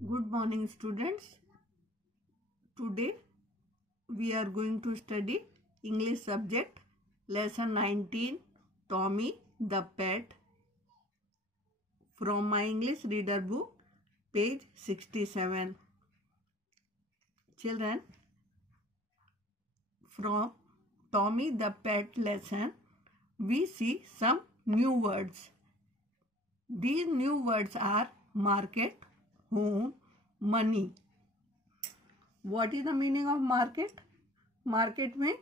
Good morning, students. Today we are going to study English subject lesson 19, Tommy the Pet, from my English reader book, page 67. Children, from Tommy the Pet lesson, we see some new words. These new words are market, home, money. What is the meaning of market? Market means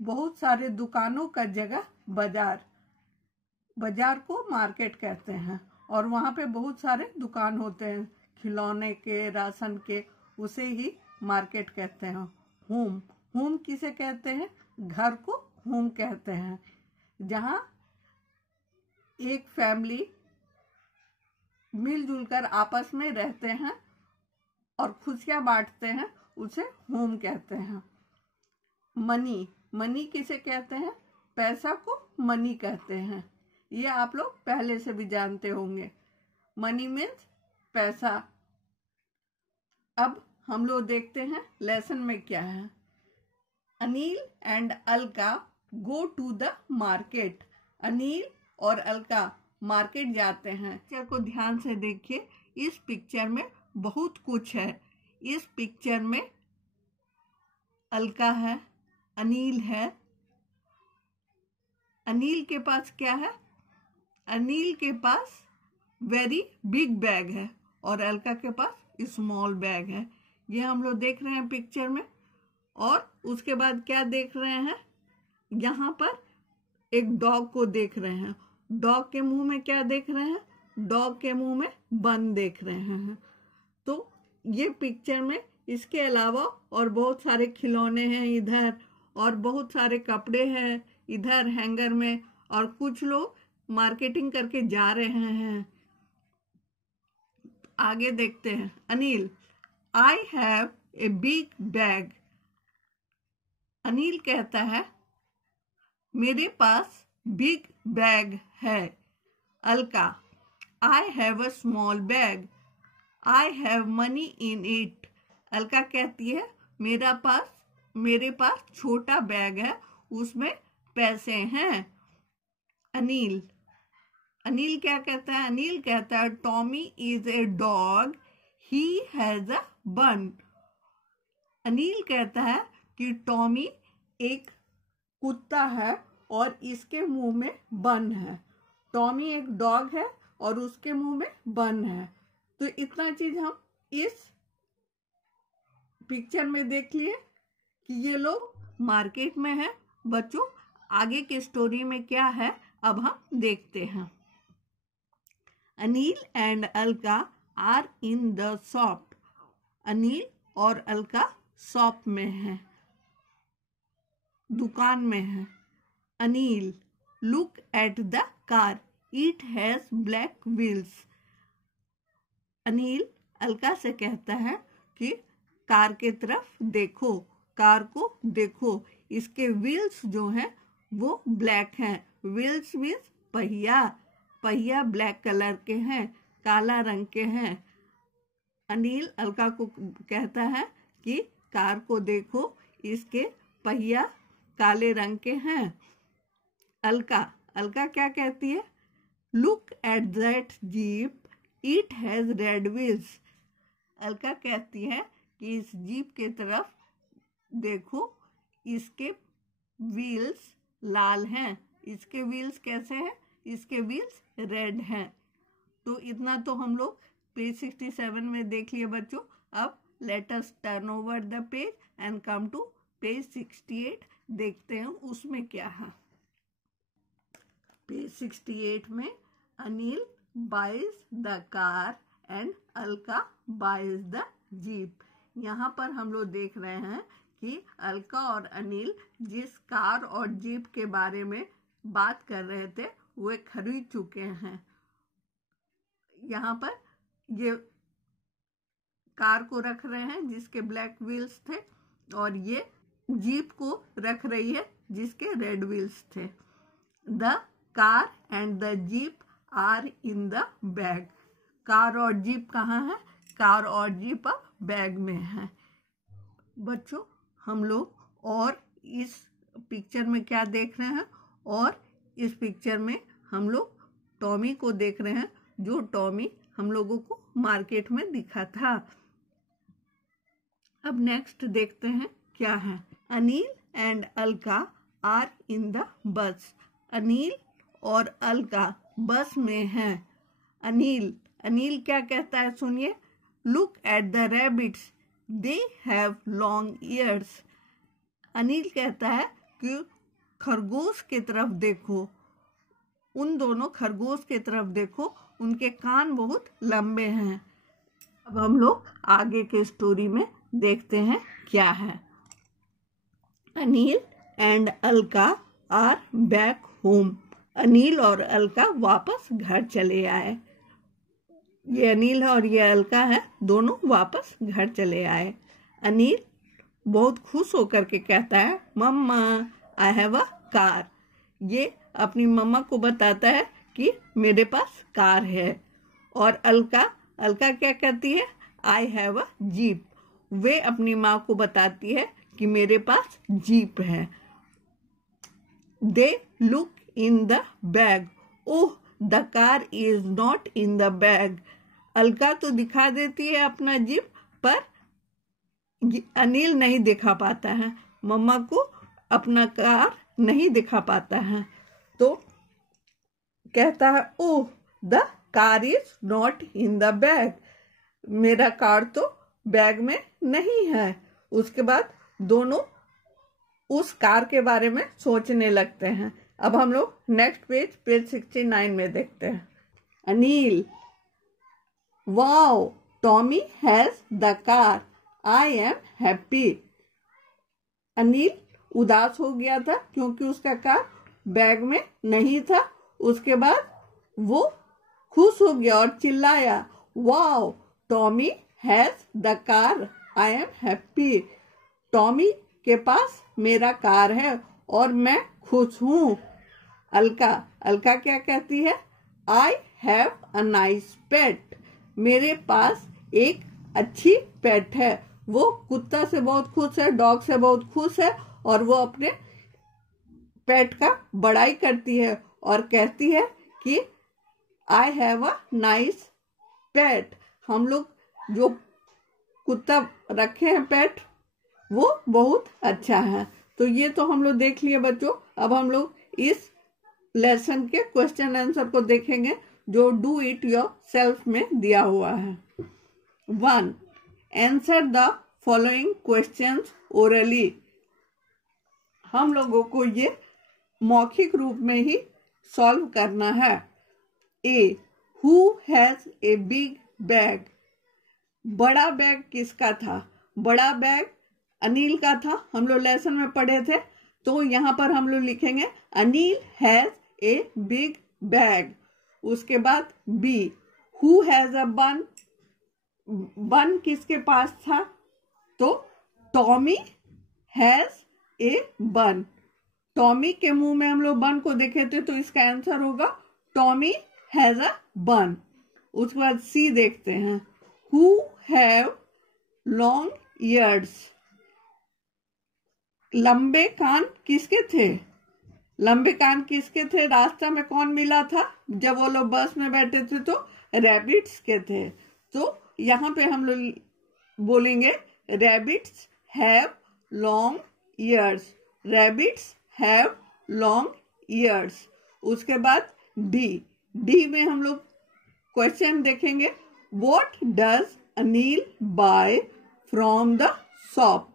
बहुत सारे दुकानों का जगह बाजार. बाजार को market कहते हैं और वहाँ पे बहुत सारे दुकान होते हैं खिलौने के, राशन के, उसे ही मार्केट कहते हैं. होम, होम किसे कहते हैं? घर को होम कहते हैं. जहाँ एक फैमिली मिलजुल कर आपस में रहते हैं और खुशियाँ बांटते हैं, उसे होम कहते हैं. मनी, मनी किसे कहते हैं? पैसा को मनी कहते हैं. ये आप लोग पहले से भी जानते होंगे. मनी मीन्स पैसा. अब हम लोग देखते हैं लेसन में क्या है. Anil and Alka go to the market. Anil और अलका मार्केट जाते हैं. पिक्चर को ध्यान से देखिए. इस पिक्चर में बहुत कुछ है. इस पिक्चर में अलका है, अनिल है. अनिल के पास क्या है? अनिल के पास वेरी बिग बैग है और अलका के पास स्मॉल बैग है. ये हम लोग देख रहे हैं पिक्चर में. और उसके बाद क्या देख रहे हैं? यहाँ पर एक डॉग को देख रहे हैं. डॉग के मुंह में क्या देख रहे हैं? डॉग के मुंह में बन देख रहे हैं. तो ये पिक्चर में इसके अलावा और बहुत सारे खिलौने हैं इधर, और बहुत सारे कपड़े हैं इधर हैंगर में, और कुछ लोग मार्केटिंग करके जा रहे हैं. आगे देखते हैं. Anil, I have a big bag. Anil कहता है मेरे पास बिग बैग है. Alka, I have a small bag. I have money in it. Alka कहती है मेरे पास छोटा बैग है, उसमें पैसे हैं. अनिल, अनिल क्या कहता है? अनिल कहता है Tommy is a dog, he has a बन. अनिल कहता है कि टॉमी एक कुत्ता है और इसके मुंह में बन है. टॉमी एक डॉग है और उसके मुंह में बन है. तो इतना चीज हम इस पिक्चर में देख लिए कि ये लोग मार्केट में हैं. बच्चों, आगे की स्टोरी में क्या है अब हम देखते हैं. Anil and Alka are in the shop. Anil और अलका शॉप में हैं, दुकान में है. Anil, look at the car, it has black wheels. Anil Alka से कहता है कि कार के तरफ देखो, कार को देखो, इसके व्हील्स जो हैं वो ब्लैक हैं. व्हील्स मीन्स पहिया. पहिया ब्लैक कलर के हैं, काला रंग के हैं. अनिल अलका को कहता है कि कार को देखो, इसके पहिया काले रंग के हैं. अलका क्या कहती है? Look at that jeep, it has red wheels. Alka कहती है कि इस जीप के तरफ देखो, इसके व्हील्स लाल हैं. इसके व्हील्स कैसे हैं? इसके व्हील्स रेड हैं. तो इतना तो हम लोग पेज 67 में देख लिए बच्चों. अब let us turn over the page and come to page 68. देखते हैं उसमें क्या है. पेज 68 में Anil buys the car and Alka buys the jeep. यहाँ पर हम लोग देख रहे हैं कि अलका और अनिल जिस कार और जीप के बारे में बात कर रहे थे वे खरीद चुके हैं. यहाँ पर ये कार को रख रहे हैं जिसके ब्लैक व्हील्स थे, और ये जीप को रख रही है जिसके रेड व्हील्स थे. The car and the jeep are in the bag. Car और जीप कहाँ है? कार और जीप बैग में है। बच्चों हम लोग और इस पिक्चर में क्या देख रहे हैं, और इस पिक्चर में हम लोग टॉमी को देख रहे हैं, जो टॉमी हम लोगों को मार्केट में दिखा था। अब नेक्स्ट देखते हैं क्या है। Anil and Alka are in the bus. Anil और अलका बस में हैं। अनिल क्या कहता है सुनिए। Look at the rabbits, they have long years. Anil कहता है कि खरगोश की तरफ देखो, उन दोनों खरगोश की तरफ देखो, उनके कान बहुत लंबे हैं। अब हम लोग आगे के स्टोरी में देखते हैं क्या है। Anil and Alka are back home. Anil और अलका वापस घर चले आए। ये अनिल है और ये अलका है, दोनों वापस घर चले आए। अनिल बहुत खुश होकर के कहता है, मम्मा आई हैव अ कार। ये अपनी मम्मा को बताता है कि मेरे पास कार है। और अलका क्या कहती है, आई हैव अ जीप। वे अपनी माँ को बताती है कि मेरे पास जीप है। They look in the bag, oh the car is not in the bag. Alka तो दिखा देती है अपना जीप, पर अनिल नहीं दिखा पाता है, मम्मा को अपना कार नहीं दिखा पाता है। तो कहता है, ओह the car is not in the bag, मेरा कार तो बैग में नहीं है। उसके बाद दोनों उस कार के बारे में सोचने लगते हैं। अब हम लोग नेक्स्ट पेज 69 में देखते हैं। Anil, wow Tommy has the car, I am happy. Anil उदास हो गया था क्योंकि उसका कार बैग में नहीं था। उसके बाद वो खुश हो गया और चिल्लाया, wow Tommy has the car, I am happy. Tommy के पास मेरा कार है और मैं खुश हूँ। अलका क्या कहती है, आई हैव अ नाइस पेट। मेरे पास एक अच्छी पेट है। वो कुत्ता से बहुत खुश है, डॉग से बहुत खुश है, और वो अपने पेट का बड़ाई करती है और कहती है कि आई हैव अ नाइस पेट। हम लोग जो कुत्ता रखे हैं पेट, वो बहुत अच्छा है। तो ये तो हम लोग देख लिए बच्चों। अब हम लोग इस लेसन के क्वेश्चन आंसर को देखेंगे जो डू इट योर सेल्फ में दिया हुआ है। 1. Answer the following questions orally. हम लोगों को ये मौखिक रूप में ही सॉल्व करना है। A, who has a big bag. बड़ा बैग किसका था? बड़ा बैग अनिल का था, हम लोग लेसन में पढ़े थे। तो यहाँ पर हम लोग लिखेंगे Anil has a big bag. उसके बाद बी, हु हैज अ बन। बन किसके पास था? तो टॉमी हैज ए बन। टॉमी के मुंह में हम लोग बन को देखे थे, तो इसका आंसर होगा टॉमी हैज अ बन। उसके बाद सी देखते हैं, हु हैव लॉन्ग ईयर्स। लंबे कान किसके थे? लंबे कान किसके थे? रास्ता में कौन मिला था जब वो लोग बस में बैठे थे? तो रैबिट्स के थे। तो यहाँ पे हम लोग बोलेंगे rabbits have long ears. Rabbits have long ears. उसके बाद डी में हम लोग क्वेश्चन देखेंगे, what does Anil buy from the shop.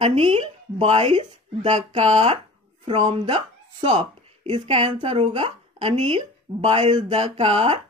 Anil buys the car from the shop. इसका आंसर होगा Anil buys the car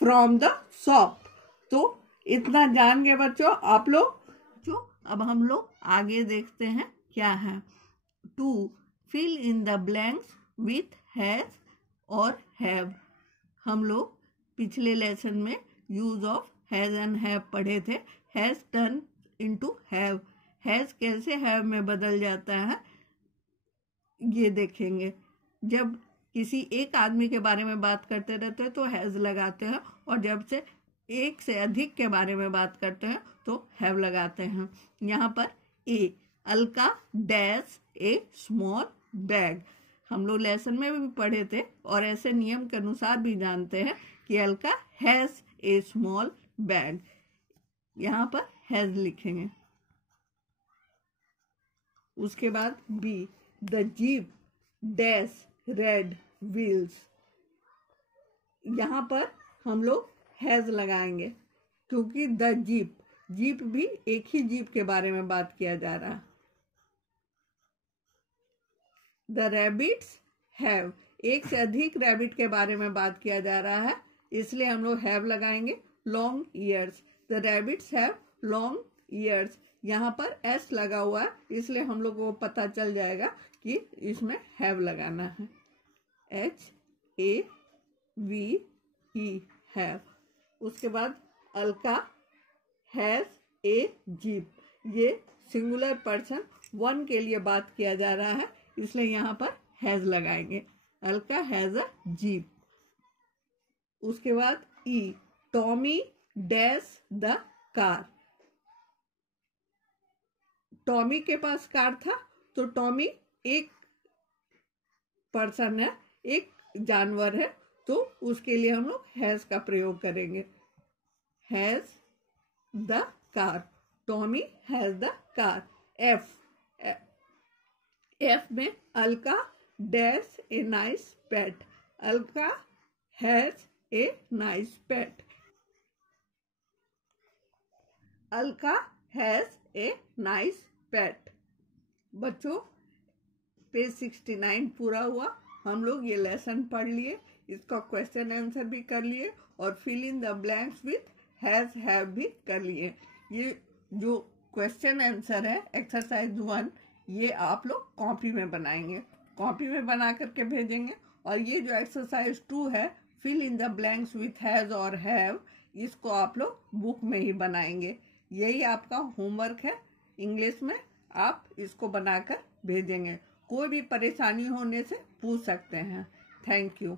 from the shop. तो इतना जान गए बच्चों आप लोग। जो अब हम लोग आगे देखते हैं क्या है। 2. Fill in the blanks with has और हैव। हम लोग पिछले लेसन में use of has and have पढ़े थे। Has turn into have. Has कैसे हैव में बदल जाता है ये देखेंगे। जब किसी एक आदमी के बारे में बात करते रहते हैं तो हैज लगाते हैं, और जब से एक से अधिक के बारे में बात करते हैं तो हैव लगाते हैं। यहाँ पर ए, अलका डैश ए स्मॉल बैग। हम लोग लेसन में भी पढ़े थे और ऐसे नियम के अनुसार भी जानते हैं कि Alka has a small bag. यहाँ पर हैज लिखेंगे। उसके बाद B, the jeep dash red wheels. यहाँ पर हम लोग हैज लगाएंगे क्योंकि द जीप, जीप भी एक ही जीप के बारे में बात किया जा रहा है। द रैबिट्स हैव, एक से अधिक रैबिट के बारे में बात किया जा रहा है, इसलिए हम लोग हैव लगाएंगे। Long years, the rabbits have long years. यहाँ पर एस लगा हुआ है, इसलिए हम लोग को पता चल जाएगा कि इसमें हैव लगाना है। HAVE, have. उसके बाद अलका हैज ए जीप, ये सिंगुलर पर्सन वन के लिए बात किया जा रहा है, इसलिए यहाँ पर हैज लगाएंगे। Alka has a jeep. उसके बाद E, Tommy dash the car. Tommy के पास कार था, तो टॉमी एक पर्सन है, एक जानवर है, तो उसके लिए हम लोग हैज का प्रयोग करेंगे। Has the car, Tommy has the car. F में Alka dash a nice pet. Alka has a nice pet. Alka has a nice pet. बच्चों, पेज 69 पूरा हुआ। हम लोग ये लेसन पढ़ लिए, इसका क्वेश्चन आंसर भी कर लिए और fill in the blanks with has have भी कर लिए। ये जो क्वेश्चन आंसर है एक्सरसाइज 1, ये आप लोग कॉपी में बनाएंगे, कॉपी में बना करके भेजेंगे। और ये जो एक्सरसाइज 2 है, fill in the blanks with has और हैव, इसको आप लोग बुक में ही बनाएंगे। यही आपका होमवर्क है इंग्लिश में, आप इसको बनाकर भेजेंगे। कोई भी परेशानी होने से पूछ सकते हैं। Thank you.